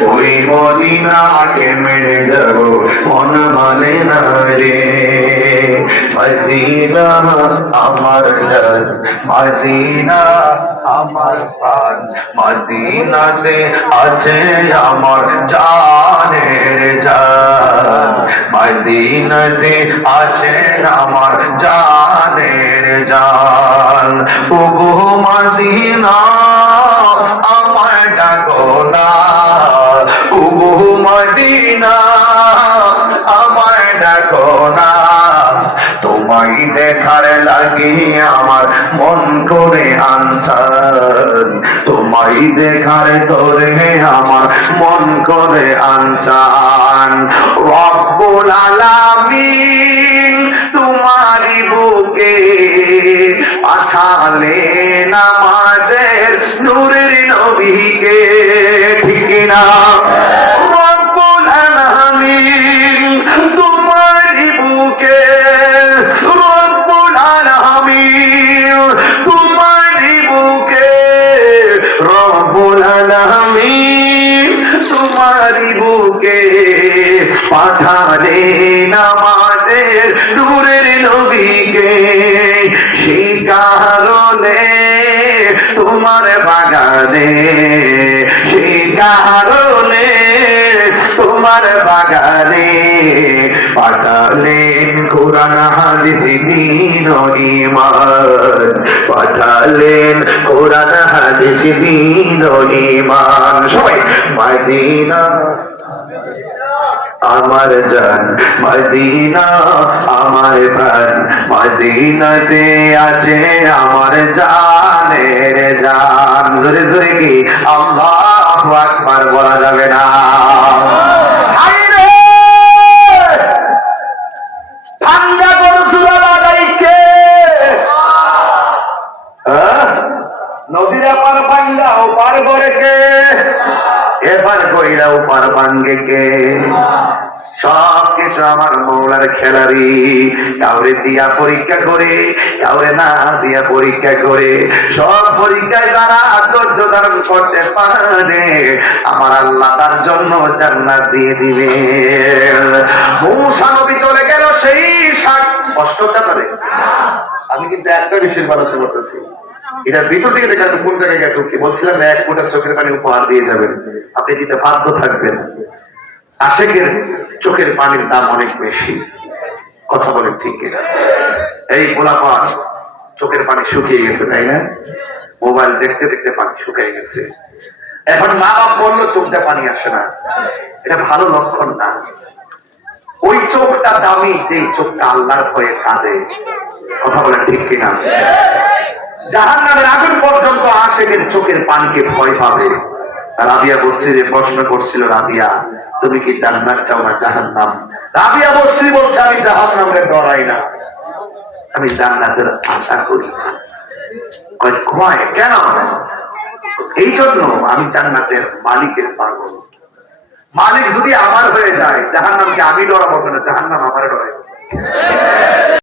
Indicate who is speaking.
Speaker 1: ওই মদিনাকে মেরে যাব মন মানে না রে। মদিনা আমার জান, মদিনা আমার প্রাণ। মদিনাতে আছে আমার জানের জান। মদিনাতে আছে আমার জানের জান। ওগো মদিনা আমার ডাকো না। ওগো মদিনা আমার ডাকো না। তোমায় দেখার লাগে আমার মন করে আনসার তোমায় দেখার তোরে আমার মন করে আনসান আলামিন তোমারি বুকে পাঠালেন আমাদের নূরের নবীকে ঠিক না পাঠালেন আমাদের নূরের নবীকে সেই কারণে তোমার বাগানে সেই কারণে তোমার বাগানে পাঠালেন কোরআন, হাদিস, দিন ইমান পাঠালেন কোরআন, হাদিস, দিন ইমান সবাই, মদিনা। আমার জান, মদিনা। আমার প্রাণ, মদিনাতে আছে আমার জানের জান। জোরে জোরে কি? আল্লাহ আকবার বলা যাবে না হায় রে! ঠান্ডা করছু লাগাইকে নদীর পার পাঙ্গা ও পার করে কে এবার কইরা ও পার ভাঙ্গে কে? সব কিছু আমার মৌলার খেলারি। কাউরে দিয়া পরীক্ষা করে, কাউরে না দিয়া পরীক্ষা করে। সব পরীক্ষায় যারা ধৈর্য ধারণ করতে পারে, আমার আল্লাহ তার জন্য জান্নাত দিয়ে দিবে। মূসা নবী চলে গেল সেই ষাট কষ্ট আপনাদের? আমি কিন্তু একটা বিষয়ের আলোচনা করতেছি। এটার ভিতর থেকে দেখে আপনি কোন জায়গায় গেছে কি বলছিলাম, এক ফোটার চোখের পানি উপহার দিয়ে যাবেন। আপনি দিতে বাধ্য থাকবেন। আশেকের চোখের পানির দাম অনেক বেশি। কথা বলেন ঠিক কিনা? এই পোলাপান চোখের পানি শুকিয়ে গেছে, তাই না? মোবাইল দেখতে দেখতে পানি শুকিয়ে গেছে। এখন মা বাপ বলল চোখ দিয়ে পানি আসে না। এটা ভালো লক্ষণ না। ওই চোখটা দামি যে চোখটা আল্লাহর ভয়ে কাঁদে। কথা বলেন ঠিক কিনা? জাহান নামের আগুন পর্যন্ত আশেকের চোখের পানিকে ভয় পাবে। রাবিয়া বস্তিরে প্রশ্ন করছিল, রাবিয়া, তুমি কি জান্নাত চাও না জাহান নাম রাবিয়া বস্তি বলছে, আমি জাহান নামের ডরাই না। আমি জান্নাতের আশা করি কেন? এই জন্য আমি জান্নাতের মালিকের পাগল। মালিক যদি আমার হয়ে যায় জাহান নামকে আমি ডরাবো না জাহান নাম আমার ডরাই